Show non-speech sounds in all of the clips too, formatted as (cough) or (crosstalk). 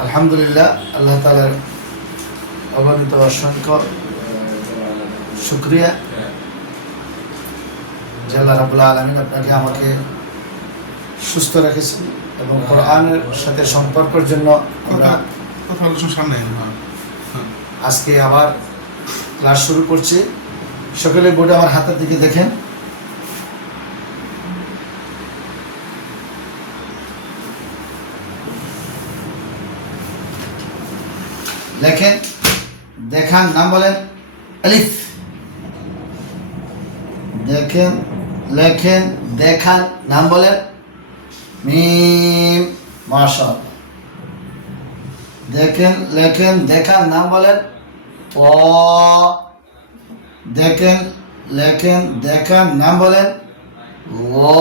আলহামদুলিল্লাহ আল্লাহ তালার অগণিত অসংখ্য শুক্রিয়া যে আল্লাহ রাবুল্লাহ আলমিন আপনাকে আমাকে সুস্থ রেখেছেন এবং কোরআনের সাথে সম্পর্কের জন্য আমরা। হ্যাঁ। আজকে আবার ক্লাস শুরু করছি সকলে বোর্ডে আমার হাতের দিকে দেখেন লেখেন দেখান, নাম বলেন, আলিফ। দেখেন, লেখেন, দেখান, নাম বলেন, মিম মাশাআল্লাহ দেখেন, লেখেন, দেখান, নাম বলেন প দেখেন, লেখেন, দেখান, নাম বলেন, ও।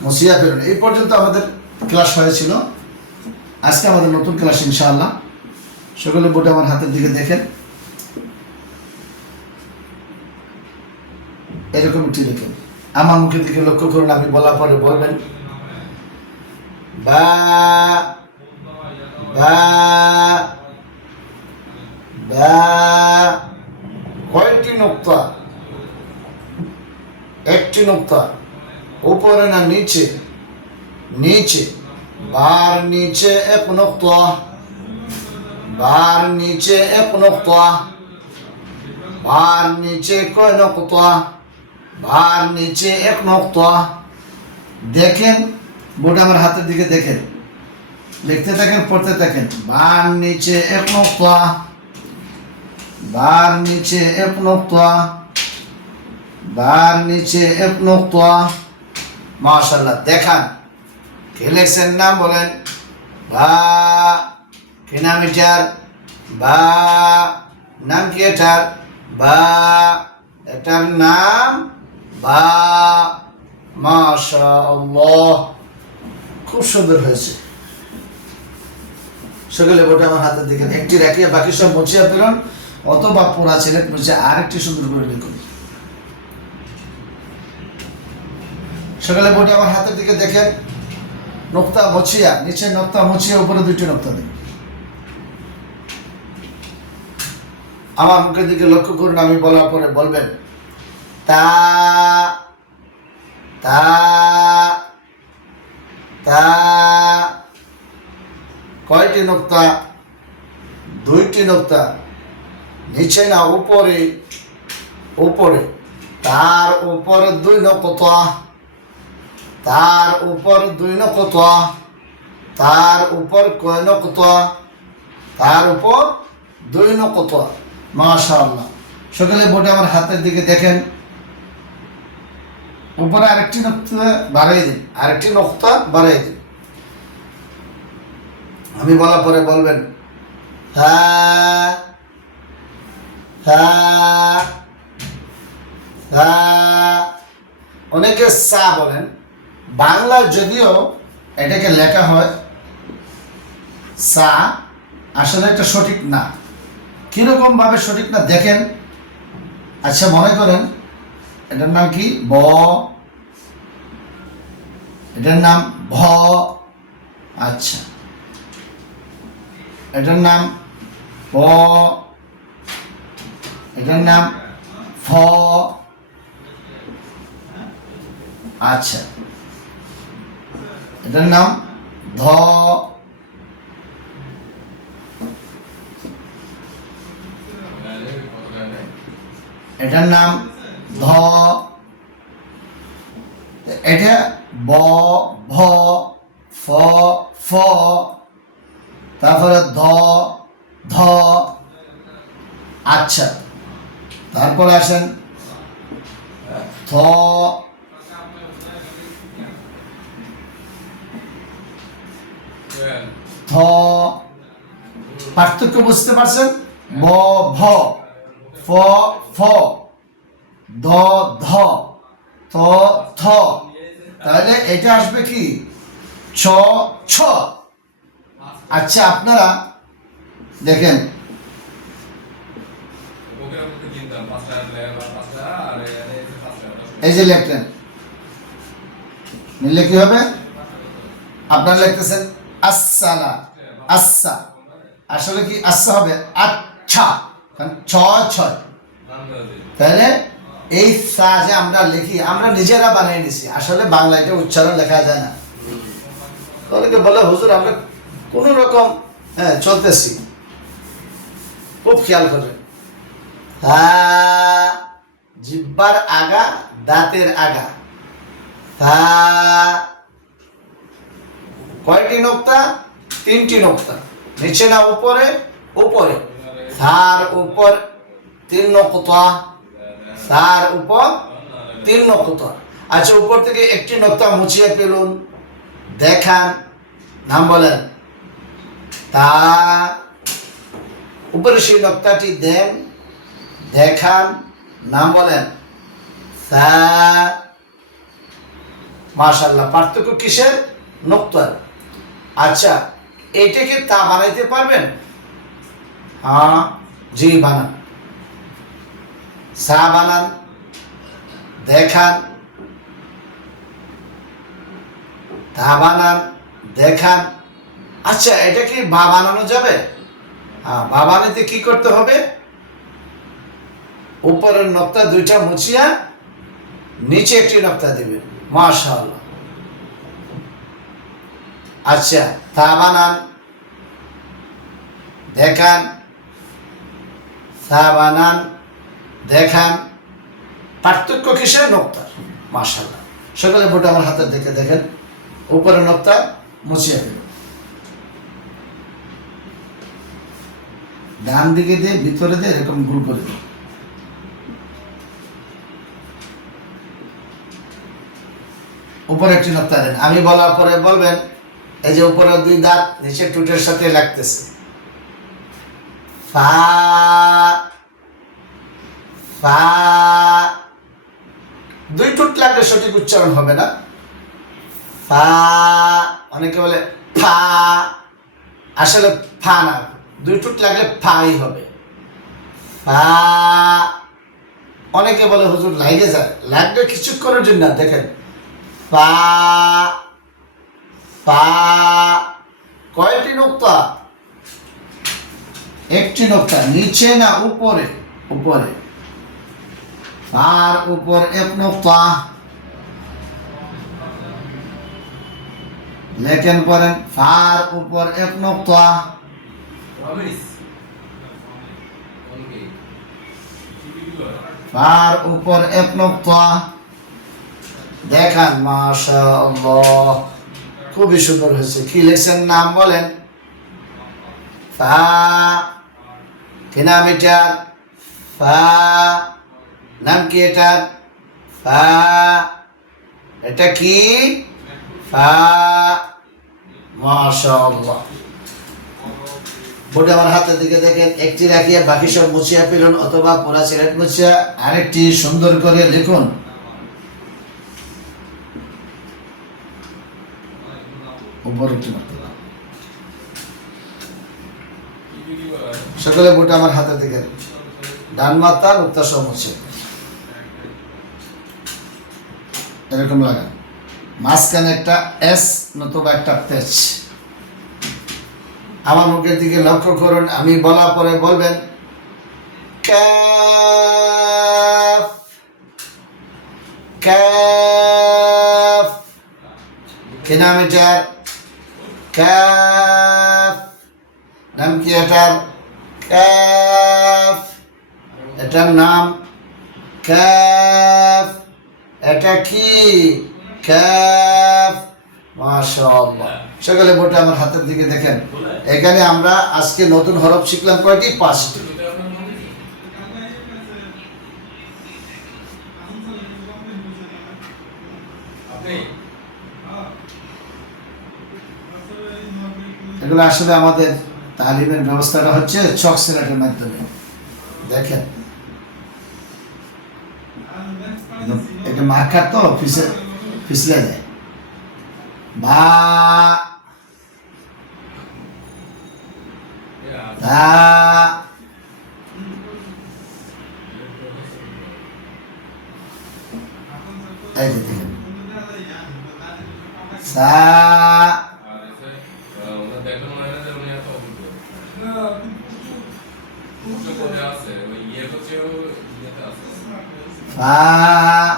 মুসিয়া ফেরুন। এই পর্যন্ত আমাদের ক্লাস হয়েছিল। আজকে আমাদের নতুন ক্লাস, ইনশাআল্লাহ। সকলে বোর্ডে আমার হাতের দিকে দেখেন। এরকম একটি দেখেন। আমার মুখের দিকে লক্ষ্য করুন আমি বলার পরে বলবেন কয়টি নোক্তা? একটি নোক্তা, উপরে না নিচে? নিচে। বার নিচে এক নোক্তা। বার নিচে এক নোক্তা বার নিচে কয় নোক্তা বার নিচে এক নোক্তা দেখেন বোর্ড আমার হাতের দিকে দেখেন। লিখতে থাকেন, পড়তে থাকেন। বার নিচে এক নোক্তা বার নিচে এক নোক্তা বার নিচে এক নোক্তা মাশাল্লাহ দেখান। কে লেখছেন নাম বলেন? বা কি নাম এটার বা নাম কি এটার বা এটার নাম বা। মাশাআল্লাহ। খুব সুন্দর হয়েছে। সকলে বোটা আমার হাতের দিকে একটি রাখিয়ে বাকি সব মুছিয়ে ফেলুন অথবা পোড়া ছেলে মুছে আরেকটি সুন্দর করে লিখুন সকালে বোটে আমার হাতের দিকে দেখেন, নোক্তা মুছিয়া নিচে নোক্তা মুছিয়া, উপরে দুইটি নোক্তা দিন। আমার মুখের দিকে লক্ষ্য করুন, আমি বলার পরে বলবেন, তা তা তা, কয়টি নোক্তা? দুইটি নোক্তা। নিচে না উপরে? উপরে। তার উপরে দুই নকতা তার উপর দুই নকতা তার উপর কয় নকতা তার উপর দুই নকতা মাশাআল্লাহ। সকালে বোটে আমার হাতের দিকে দেখেন। উপরে আরেকটি নক্তা বাড়াই দিন। আরেকটি নক্তা বাড়াই দিন। আমি বলার পরে বলবেন হ্যাঁ অনেকে সা বলেন। বাংলা যদিও এটাকে লেখা হয়, সা আসলে এটা সঠিক না। কীরকম ভাবে সঠিক না দেখেন? আচ্ছা মনে করেন, এটার নাম কি? ব। এটার নাম ভ। আচ্ছা। এটার নাম প এটার নাম ফ। আচ্ছা। এটার নাম ধ। এটার নাম ধ। এটা ব, ভ, ফ ফ। তারপরে ধ ধ। আচ্ছা। তারপরে আসেন থ থ পার্থক্য বুঝতে পারছেন? ব, ভ। ফ ফ, দ, ধ, ত, থ। তাহলে এটা আসবে কি? ছ ছ। আচ্ছা আপনারা দেখেন। এই যে লিখলেন। নিলে কি হবে? আপনারা লিখতেছেন আসসালা আচ্ছা। আসলে কি আচ্ছা হবে? আচ্ছা। কারণ ছয় তাহলে এই সা আমরা লিখি, আমরা নিজেরা বানিয়ে নিছি। আসলে বাংলা এটা উচ্চারণ লেখা যায় না। অনেকে বলে, হুজুর, আমরা কোন রকম হ্যাঁ চলতেছি। খুব খেয়াল করবেন হ্যাঁ জিব্বার আগা, দাঁতের আগা। হ্যাঁ কয়টি নোক্তা? তিনটি নোক্তা। নিচে না উপরে? উপরে। তার উপর তিন নোক্তা তার উপর তিন নোক্তা আচ্ছা উপর থেকে একটি নোক্তা মুছিয়ে পেলুন দেখান, নাম বলেন। তা, উপরে সেই নোক্তাটি দেন, দেখান, নাম বলেন। তা মাশাল্লাহ পার্থক্য কিসের? নোক্তার আচ্ছা এটাকে তা বানাইতে পারবেন? হ্যাঁ জি, বানান। সা বানান, দেখান, তা বানান, দেখান। আচ্ছা এটা কি বা বানানো যাবে? হ্যাঁ বা বানাইতে কি করতে হবে? উপরের নক্তা দুইটা মুছিয়া নিচে একটি নক্তা দিবেন মাশাআল্লাহ। আচ্ছা তা বানান, দেখান। তা বানান দেখান। পার্থক্য কিসের নক্তার? মাশাল্লাহ সকালে ভোট আমার হাতের দিকে দেখেন। উপরে নক্তা মুছিয়ে দেবেন ডান দিকে দিয়ে, ভিতরে দিয়ে এরকম গুল করে উপরে একটি নক্তা দেন আমি বলার পরে বলবেন, এই যে উপরে দুই দাঁত নিচে টুটের সাথে লাগতেছে। ফা ফা। দুই টুট লাগলে সঠিক উচ্চারণ হবে না। ফা, অনেকে বলে ফা। আসলে ফা না, দুই টুট লাগলে ফাই হবে। ফা। অনেকে বলে, হুজুর লাগে যায়। লাগলে কিছুক্ষণের জন্য, দেখেন। ফা পা কয়টি নোক্তা? একটি নোক্তা নিচে না উপরে? উপরে। আর উপর এক নোক্তা লেখেন পরেন ফার উপর এক নোক্তা ফার উপর এক নোক্তা দেখান মাশা খুবই সুন্দর হয়েছে। কি লেখছেন নাম বলেন? ফা কি নাম এটার ফা নাম কি ফা এটা কি? ফা মাশাআল্লাহ। বোর্ডে আমার হাতের দিকে দেখেন, একটি রাখিয়া বাকি সব মুছিয়া পেলুন অথবা পুরা সিলেট মুছিয়া আরেকটি সুন্দর করে লিখুন একটি মাত্র সকলে বোটা আমার হাতে দিকে। ডান মাথা মুক্তা সব হচ্ছে এরকম লাগান মাঝখানে একটা এস নতুবা একটা পেচ আমার মুখের দিকে লক্ষ্য করুন, আমি বলার পরে বলবেন কাফ কাফ কি নাম এটার? কাফ নাম কি এটার? কাফ এটার নাম কাফ এটা কি? কাফ মাশাআল্লাহ। সকালে বোটা আমার হাতের দিকে দেখেন। এখানে আমরা আজকে নতুন হরফ শিখলাম কয়টি? পাঁচটি। এগুলো আসলে আমাদের তালিমের ব্যবস্থাটা হচ্ছে চক সিলেটের মাধ্যমে। দেখেন। এটা মার্কার তো ফিসে ফিসলে যায়। বা সা ফা।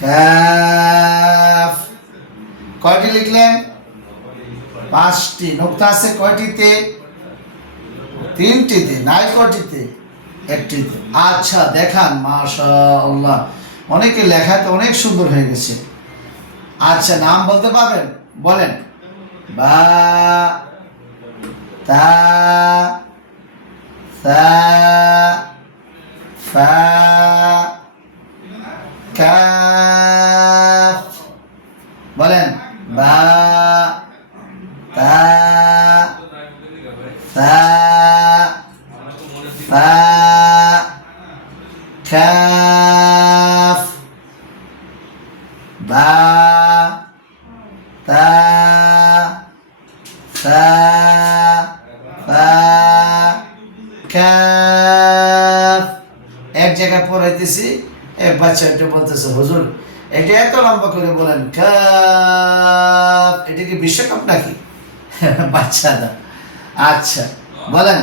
কাফ কয়টি লিখলেন? পাঁচটি। নোক্তা আছে কয়টিতে? তিনটিতে। নাই কয়টিতে? একটিতে। আচ্ছা দেখান, মাশাআল্লাহ। অনেকে লেখা তো অনেক সুন্দর হয়ে গেছে। আচ্ছা নাম বলতে পারবেন? বলেন। বা তা সা ফা কাফ বলেন বা তা তো তাই বলতে দিলে ভাই, সা আমরা তো মনে দিই ফা কাফ বা তা সা ফা কাফ এক জায়গায় পড়াইতেছি, এক বাচ্চা একটা বলতেছে, হুজুর, এটা এত লম্বা করে বলেন এটা কি বিশ্বকাপ নাকি? (laughs) বাচ্চাটা আচ্ছা বলেন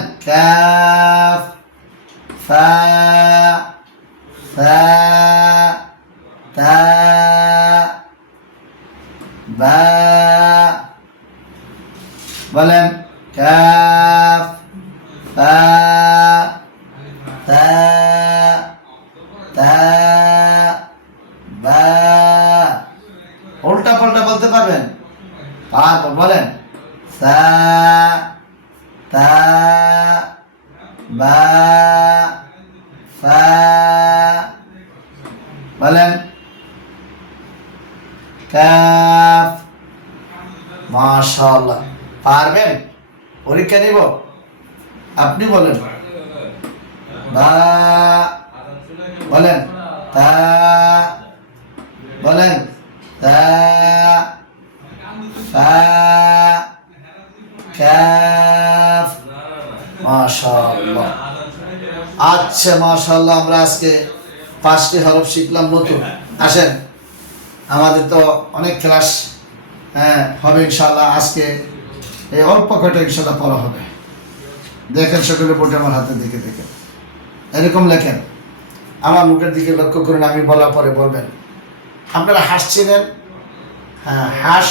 বা, বলেন, কাফ, ফা তা তা বা উল্টা পাল্টা বলতে পারবেন পারব বলেন সা তা বা ফা বলেন। কাফ। মাশাআল্লাহ। পারবেন? পরীক্ষা নিব? আপনি বলেন। বা। বলেন। তা। বলেন। তা। কাফ। মাশাআল্লাহ। আচ্ছা মাশাআল্লাহ, আমরা আজকে পাঁচটি হরফ শিখলাম নতুন। আসেন, আমাদের তো অনেক ক্লাস হ্যাঁ হবে ইনশাল্লাহ আজকে এই অল্প কয়টা ইনশাল্লাহ পড়া হবে। দেখেন সকলে বোর্ডে আমার হাতে দেখে দেখেন। এরকম লেখেন। আমার মুখের দিকে লক্ষ্য করুন, আমি বলার পরে বলবেন। আপনারা হাঁস চেনেন? হ্যাঁ হাঁস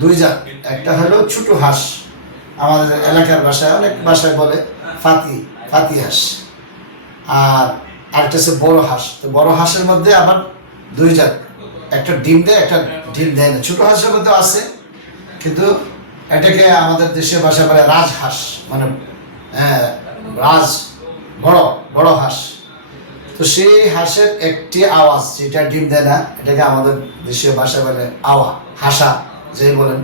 দুই জাত। একটা হলো ছোট হাঁস। আমাদের এলাকার ভাষায়, অনেক ভাষায় বলে ফাতি ফাতি হাঁস। আর আরেকটা হচ্ছে বড় হাঁস। তো বড় হাঁসের মধ্যে আবার দুই জাত। একটা ডিম দেয় একটা ডিম দেয় না। ছোট হাঁসের মধ্যে আছে কিন্তু এটাকে আমাদের দেশের ভাষায় বলে রাজহাঁস মানে হ্যাঁ, রাজ বড় বড় হাঁস। তো সেই হাঁসের একটি আওয়াজ যেটা ডিম দেয় না এটাকে আমাদের দেশীয় ভাষায় বলে আওয়া হাসা যেই বলেন।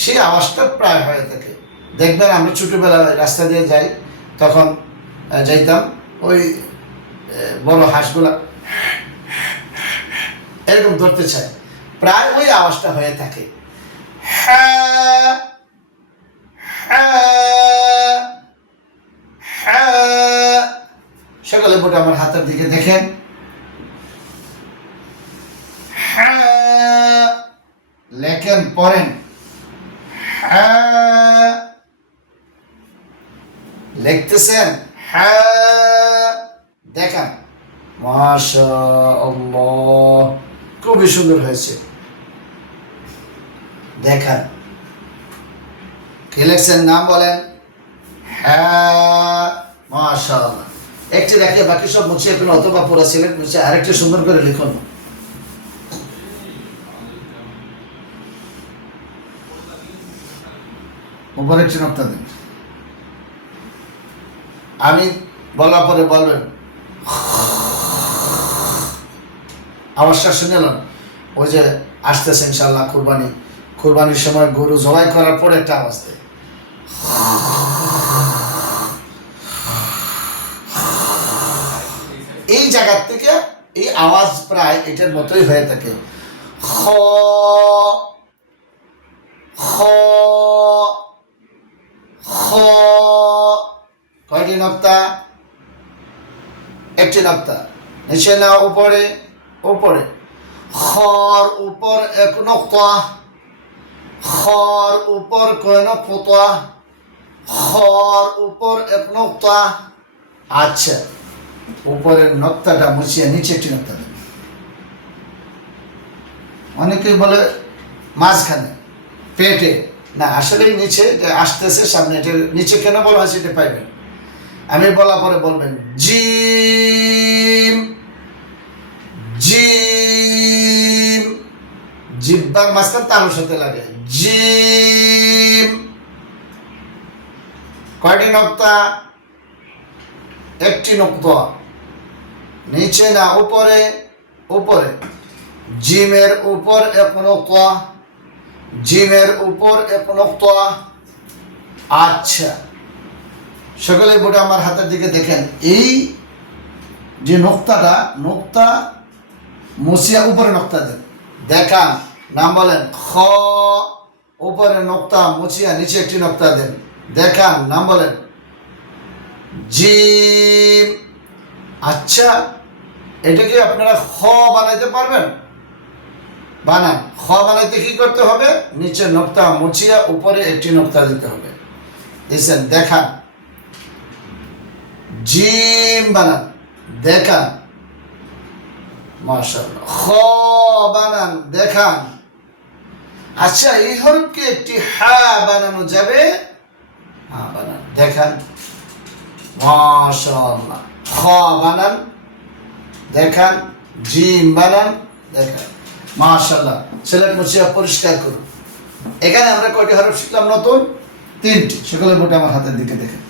সেই আওয়াজটা প্রায় হয়ে থাকে। দেখবেন আমি ছোটোবেলায় রাস্তা দিয়ে যাই তখন যাইতাম ওই বড় হাঁসগুলা এরকম ধরতে চায়। প্রায় ওই আওয়াজটা হয়ে থাকে। সকালে বোটা আমার হাতের দিকে দেখেন। লেখেন, পড়েন। লিখতেছেন। হ্যাঁ দেখান। মাশা খুবই সুন্দর হয়েছে। দেখান। কে নাম বলেন? হ্যাঁ মাশাআল্লাহ। একটি রেখে বাকি সব মুছে এখন অথবা পড়া সিলেক্ট মুছে আরেকটি সুন্দর করে লিখুন। উপরে একটি নক্তা দিন আমি বলার পরে বলবেন। আওয়াজটা শুনেলেন ওই যে আসতেছে ইনশাল্লাহ কুরবানি। কুরবানির সময় গরু জবাই করার পরে একটা আওয়াজ দেয়। এই জায়গার থেকে এই আওয়াজ প্রায় এটার মতোই হয়ে থাকে। খ খ নক্তা? একটি নক্তা নিচে না উপরে? উপরে। খর উপর এক নক্তা। খর উপর কয় নক্তা? খর উপর এক নক্তা। আচ্ছা উপরের নক্তাটা মুছিয়ে নিচে একটি নক্তা অনেকেই বলে মাঝখানে, পেটে। না, আসলেই নিচে আসতেছে সামনে, এটা নিচে কেন বলা হয় সেটা পাইবেন। আমি বলা পরে বলবেন, জিম জিম, জিব্বার মাঝখান তালুর সাথে লাগে, জিম। কয়টি নক্তা? একটি নক্তা। নিচে না উপরে? উপরে। জিমের উপর এক নক্তা। জিমের উপর এক নক্তা। আচ্ছা। সকলে বোর্ডে আমার হাতের দিকে দেখেন। এই যে নোক্তাটা, নোক্তা মুসিয়া উপরে নোক্তা দেন। দেখান, নাম বলেন, খ উপরে নোক্তা মুছিয়া নিচে একটি নোক্তা দেন। দেখান, নাম বলেন, জিম। আচ্ছা এটাকে আপনারা খ বানাইতে পারবেন? বানান, খ বানাইতে কি করতে হবে? নিচে নোক্তা মুছিয়া উপরে একটি নোক্তা দিতে হবে। দিয়েছেন দেখান। জিম বানান। দেখান। মাশাআল্লাহ। খ বানান। দেখান। আচ্ছা এই হরফকে একটি হা বানানো যাবে? হ্যাঁ বানান। দেখান। মাশাআল্লাহ। খ বানান। দেখান। জিম বানান। দেখান। মাশাআল্লাহ। ছেলের মুছিয়া পরিষ্কার করুন। এখানে আমরা কয়টি হরফ শিখলাম নতুন? তিনটি। সকলে মোটা আমার হাতের দিকে দেখেন।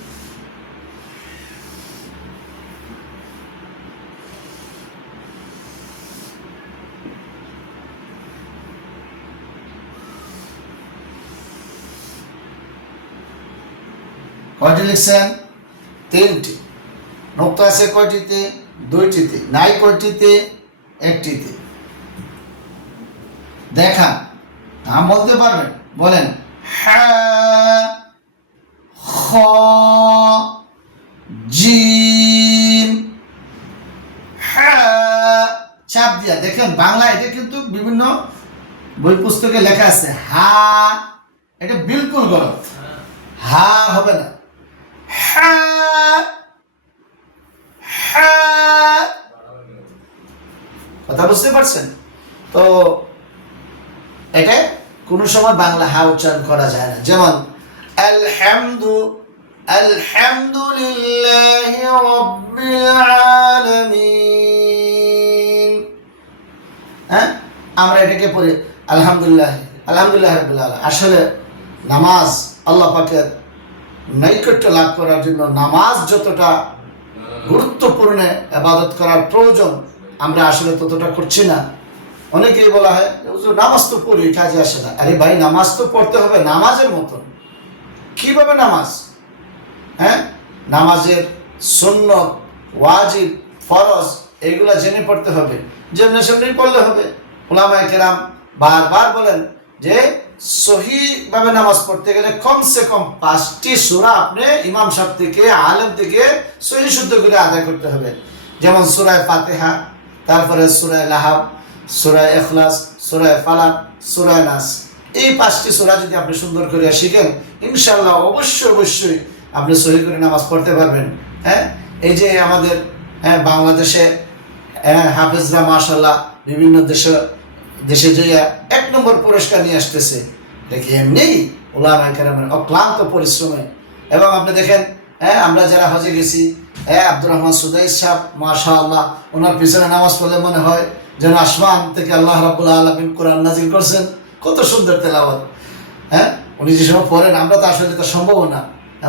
কয়টি লিখছেন? তিনটি। নোক্তা আছে কয়টিতে? দুইটিতে। নাই কয়টিতে? একটিতে। দেখান। নাম বলতে পারবেন? বলেন। হ্যাঁ খ, জিম। হ্যাঁ চাপ দিয়া। দেখেন, বাংলা এটা কিন্তু বিভিন্ন বই পুস্তকে লেখা আছে। হা, এটা বিলকুল গলত। হা হবে না। কথা বুঝতে পারছেন? তো এটা কোনো সময় বাংলা হা উচ্চারণ করা যায় না। যেমন হ্যাঁ? আমরা এটাকে পড়ি, আলহামদুলিল্লাহ আলহামদুলিল্লাহ আসলে নামাজ আল্লাহ পাকের নৈকট্য লাভ করার জন্য নামাজ যতটা গুরুত্বপূর্ণ আবাদত করার প্রয়োজন, আমরা আসলে ততটা করছি না। অনেকেই বলা হয় নামাজ তো পড়ি, কাজে আসে না। আরে ভাই, নামাজ তো পড়তে হবে, নামাজের মতন। কীভাবে নামাজ? হ্যাঁ? নামাজের সুন্নত, ওয়াজিব, ফরজ, এগুলা জেনে পড়তে হবে। যেমনি সেমনি পড়লে হবে। ওলামায় কেরাম বারবার বলেন যে সহিভাবে নামাজ পড়তে গেলে কমসে কম পাঁচটি সুরা আপনি ইমাম সাহেব থেকে, আলেম থেকে সহি শুদ্ধ করে আদায় করতে হবে। যেমন সুরায় ফাতেহা, তারপরে সুরায় লাহাব, সুরায় এখলাস সুরায় ফালাক, সুরায় নাস। এই পাঁচটি সুরা যদি আপনি সুন্দর করে শিখেন ইনশাল্লাহ অবশ্যই অবশ্যই আপনি সহি করে নামাজ পড়তে পারবেন। হ্যাঁ? এই যে আমাদের হ্যাঁ বাংলাদেশে হ্যাঁ হাফেজরা মাশাল্লাহ বিভিন্ন দেশে দেশে যাইয়া এক নম্বর পুরস্কার নিয়ে আসতেছে। দেখি এমনি ওলামা কেরামের অক্লান্ত পরিশ্রমে। এবং আপনি দেখেন হ্যাঁ আমরা যারা হজে গেছি হ্যাঁ আব্দুর রহমান সুদাইস সাহ মাশা আল্লাহ ওনার পিছনে নামাজ পড়লে মনে হয় যেন আসমান থেকে আল্লাহ রাবুল্লাহ আলমিন কোরআন নাজিল করছেন। কত সুন্দর তেলাওয়াত। হ্যাঁ উনি যে সময় পড়েন, আমরা তো আসলে তো সম্ভব না।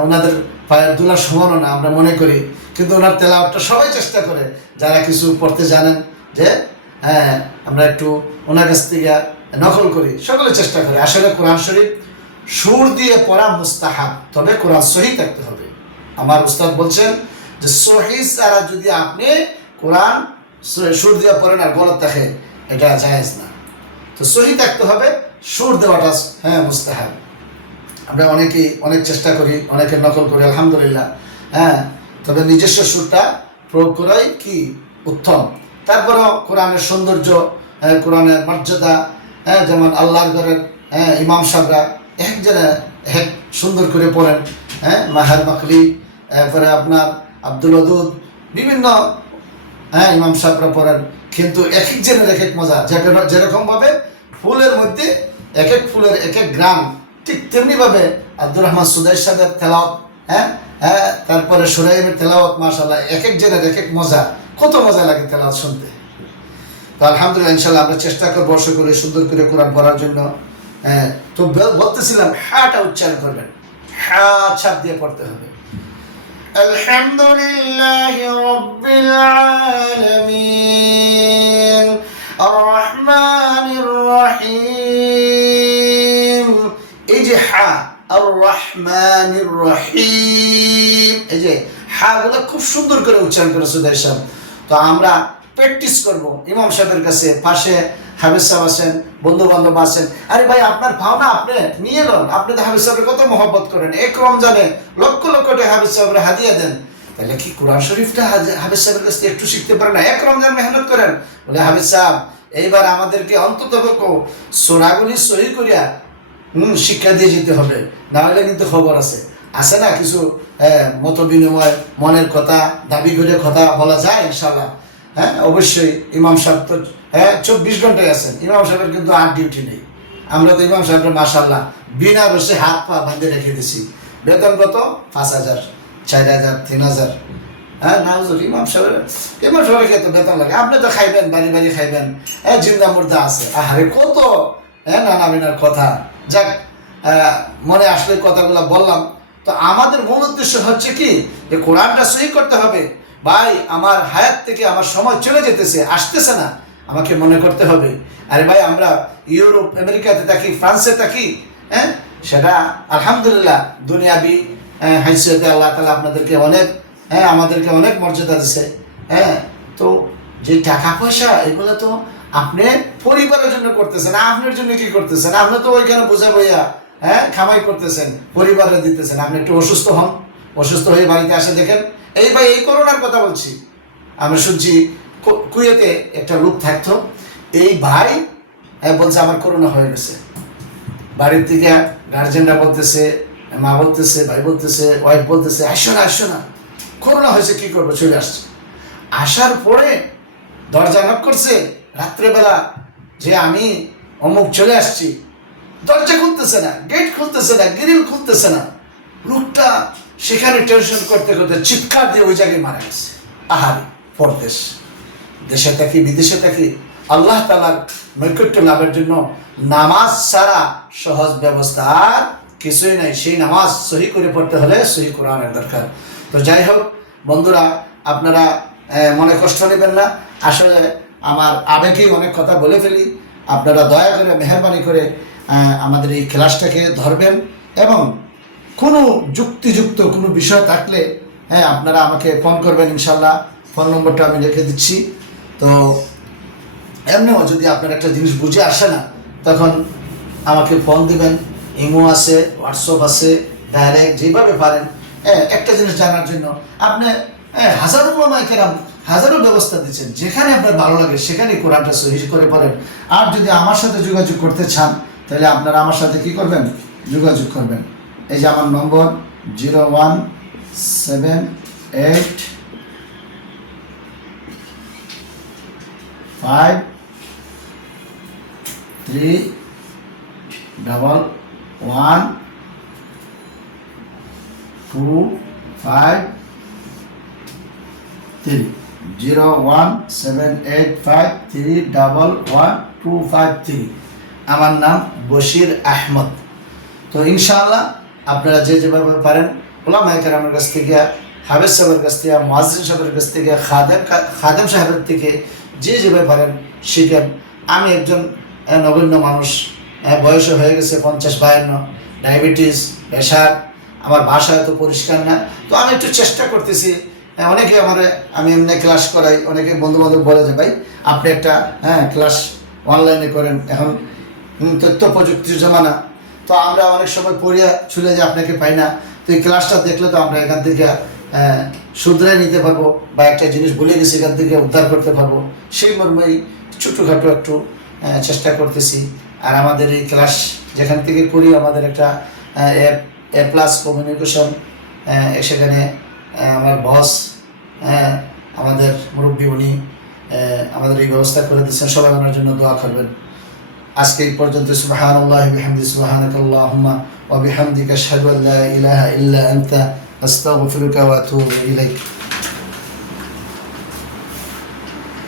ওনাদের পায়ের দুলার সমানও না, আমরা মনে করি। কিন্তু ওনার তেলাওয়াতটা সবাই চেষ্টা করে, যারা কিছু পড়তে জানেন যে হ্যাঁ আমরা একটু ওনার কাছ থেকে নকল করি, সকলে চেষ্টা করি। আসলে কোরআন শরীফ সুর দিয়ে পড়া মুস্তাহাব, তবে কোরআন সহি থাকতে হবে। আমার উস্তাদ বলছেন যে, সহি ছাড়া যদি আপনি কোরআন সুর দিয়ে পড়েন আর গলত দেখে, এটা জায়েজ না। তো সহি থাকতে হবে, সুর দেওয়াটা হ্যাঁ মুস্তাহাব। আমরা অনেকেই অনেক চেষ্টা করি অনেকে নকল করি, আলহামদুলিল্লাহ। হ্যাঁ তবে নিজস্ব সুরটা প্রয়োগ করাই কি? উত্তম। তারপরেও কোরআনের সৌন্দর্য হ্যাঁ, কোরআনের মর্যাদা হ্যাঁ যেমন আল্লাহর ঘরের হ্যাঁ ইমাম সাহেবরা এক যেন এক সুন্দর করে পড়েন হ্যাঁ মাহার মাকলি এরপরে আপনার আব্দুল ওদুদ বিভিন্ন হ্যাঁ ইমাম সাহেবরা পড়েন। কিন্তু এক এক জনের এক এক মজা যেরকমভাবে ফুলের মধ্যে এক এক ফুলের এক এক গ্রাম ঠিক তেমনিভাবে আব্দুর রহমান সুদাই সাহেবের তেলাওয়াত হ্যাঁ হ্যাঁ তারপরে সুরাইমের তেলাওয়াত মাশাল্লাহ এক এক জনের এক এক মজা। কত মজা লাগে তেলাওয়াত শুনতে তো আলহামদুলিল্লাহ ইনশাল্লাহ আমরা চেষ্টা করবো বর্ষ করে সুন্দর করে কোরআন পড়ার জন্য হ্যাঁ তো বে- বলতেছিলাম হ্যাঁটা উচ্চারণ করবেন হ্যাঁ ছাপ দিয়ে পড়তে হবে الحمد لله رب العالمين الرحمن الرحيم এই যে হা আর রহমান রহিম এই যে হা গুলো খুব সুন্দর করে উচ্চারণ করে সুদাই সাহেব তো আমরা প্র্যাকটিস করব। ইমাম সাহেবের কাছে পাশে হাফিজ সাহেব আছেন বন্ধু বান্ধব আছেন। আরে ভাই, আপনার ভাবনা আপনি নিয়ে নেন আপনি তো হাফিজ সাহেবের কত মহব্বত করেন। এক রমজানে লক্ষ লক্ষ টাকা হাফিজ সাহেবের হাদিয়া দেন। তাহলে কি কোরআন শরীফটা হাফিজ সাহেবের কাছ থেকে একটু শিখতে পারেন না? এক রমজান মেহনত করেন। বলে, হাফিজ সাহেব, এইবার আমাদেরকে অন্তত সোরাগুলি সহি করিয়া হুম শিক্ষা দিয়ে যেতে হবে। না হলে কিন্তু খবর আছে। আছে না কিছু মত বিনিময় মনের কথা, দাবি করে কথা বলা যায় ইনশাল্লাহ হ্যাঁ অবশ্যই ইমাম সাহেব তো হ্যাঁ চব্বিশ ঘন্টায় আছেন। ইমাম সাহেবের কিন্তু আর ডিউটি নেই। আমরা তো ইমাম সাহেবের মাসাল্লাহ বিনা বসে হাত পা বাঁধে রেখে দিছি। বেতন কত? পাঁচ হাজার, চার হাজার, তিন হাজার। হ্যাঁ না হুজুর, ইমাম সাহেবের ইমাম সাহেবের খেতে বেতন লাগে। আপনি তো খাইবেন, বাড়ি বাড়ি খাইবেন। হ্যাঁ জিন্দা মুর্দা আছে। আহারে, কত? হ্যাঁ নানা বিনার কথা। যাক মনে আসলে কথাগুলো বললাম। তো আমাদের মূল উদ্দেশ্য হচ্ছে কি? যে কোরআনটা সহি করতে হবে। ভাই আমার হায়াত থেকে আমার সময় চলে যেতেছে আসতেছে না। আমাকে মনে করতে হবে। আরে ভাই আমরা ইউরোপ আমেরিকাতে থাকি ফ্রান্সে থাকি হ্যাঁ? সেটা আলহামদুলিল্লাহ দুনিয়াবি হ্যাঁ, হাইসিয়তে আল্লাহ তালা আপনাদেরকে অনেক হ্যাঁ আমাদেরকে অনেক মর্যাদা দিছে হ্যাঁ? তো যে টাকা পয়সা এগুলো তো আপনি পরিবারের জন্য করতেছেন আপনার জন্য কি করতেছেন? আপনি তো ওইখানে বোঝা বইয়া হ্যাঁ খামাই করতেছেন পরিবারে দিতেছেন আপনি একটু অসুস্থ হন অসুস্থ হয়ে বাড়িতে আসে দেখেন এই ভাই এই করোনার কথা বলছি। আমি শুনছি কুয়েতে একটা লোক থাকতো এই ভাই হ্যাঁ, বলছে আমার করোনা হয়ে গেছে। বাড়ির থেকে গার্জেনরা বলতেছে মা বলতেছে ভাই বলতেছে ওয়াইফ বলতেছে আসো না আসো না করোনা হয়েছে কি করব চলে আসছে। আসার পরে দরজা নক করছে রাত্রেবেলা যে আমি অমুক চলে আসছি দরজা খুলতেছে না গেট খুলতেছে না গ্রিল খুলতেছে না। লোকটা সেখানে টেনশন করতে করতে চিৎকার দিয়ে ওই জায়গায় মারা গেছে। আহারি, পরদেশ। দেশে থাকি, বিদেশে থাকি, আল্লাহ তালার নৈকট্য লাভের জন্য নামাজ ছাড়া সহজ ব্যবস্থা আর কিছুই নাই। সেই নামাজ সহি করে পড়তে হলে সহি কোরআনের দরকার। তো যাই হোক, বন্ধুরা, আপনারা মনে কষ্ট নেবেন না। আসলে আমার আবেগেই অনেক কথা বলে ফেলি। আপনারা দয়া করে, মেহরবানি করে আমাদের এই ক্লাসটাকে ধরবেন এবং কোনো যুক্তিযুক্ত কোনো বিষয় থাকলে হ্যাঁ আপনারা আমাকে ফোন করবেন ইনশাল্লাহ। ফোন নম্বরটা আমি রেখে দিচ্ছি। তো এমনিও যদি আপনার একটা জিনিস বুঝে আসে না, তখন আমাকে ফোন দিবেন। ইমো আছে, হোয়াটসঅ্যাপ আছে, ডাইরেক্ট যেভাবে পারেন। হ্যাঁ একটা জিনিস জানার জন্য আপনি হ্যাঁ হাজারো কেরাম হাজারো ব্যবস্থা দিচ্ছেন যেখানে আপনার ভালো লাগে সেখানে কোরআনটা সহি করে পারেন আর যদি আমার সাথে যোগাযোগ করতে চান তাহলে আপনারা আমার সাথে কি করবেন? যোগাযোগ করবেন। এই যে আমার নম্বর, zero one seven eight five three double one two five three zero one seven eight five three double one two five three. আমার নাম বশির আহমদ। তো ইনশাআল্লাহ আপনারা যে যেভাবে পারেন ওলামায় কেরামের কাছ থেকে হাবেজ সাহেবের কাছ থেকে মহাজিন সাহেবের কাছ থেকে, খাদেম খাদেম সাহেবের থেকে যে যেভাবে পারেন শিখেন। আমি একজন নগণ্য মানুষ বয়সে হয়ে গেছে পঞ্চাশ বায়ান্ন, ডায়াবেটিস, প্রেশার, আমার ভাষা এত পরিষ্কার না। তো আমি একটু চেষ্টা করতেছি অনেকে আমার, আমি এমনি ক্লাস করাই, অনেকে বন্ধু বান্ধব বলে যে, ভাই, আপনি একটা হ্যাঁ ক্লাস অনলাইনে করেন, এখন তথ্য প্রযুক্তির জমানা। তো আমরা অনেক সময় পড়িয়া ছুলে যে আপনাকে পাই না। তো এই ক্লাসটা দেখলে তো আমরা এখান থেকে আহ, শুধরাই নিতে পারব বা একটা জিনিস ভুলে গেছি এখান থেকে উদ্ধার করতে পারব। সেই মর্মেই ছোটোখাটো একটু চেষ্টা করতেছি। আর আমাদের এই ক্লাস যেখান থেকে করি আমাদের একটা এ প্লাস কমিউনিকেশন সেখানে আমার বস আমাদের মুরব্বী উনি আমাদের এই ব্যবস্থা করে দিচ্ছেন সবাই ওনার জন্য দোয়া করবেন। আজকে এই পর্যন্ত সুবহানাল্লাহ বিহামদি সুবহানাকাল্লাহুম্মা ওয়া বিহামদিকা আশহাদু আল্লা ইলাহা ইল্লা আনতা আস্তাগফিরুকা ওয়া আতুবু ইলাইক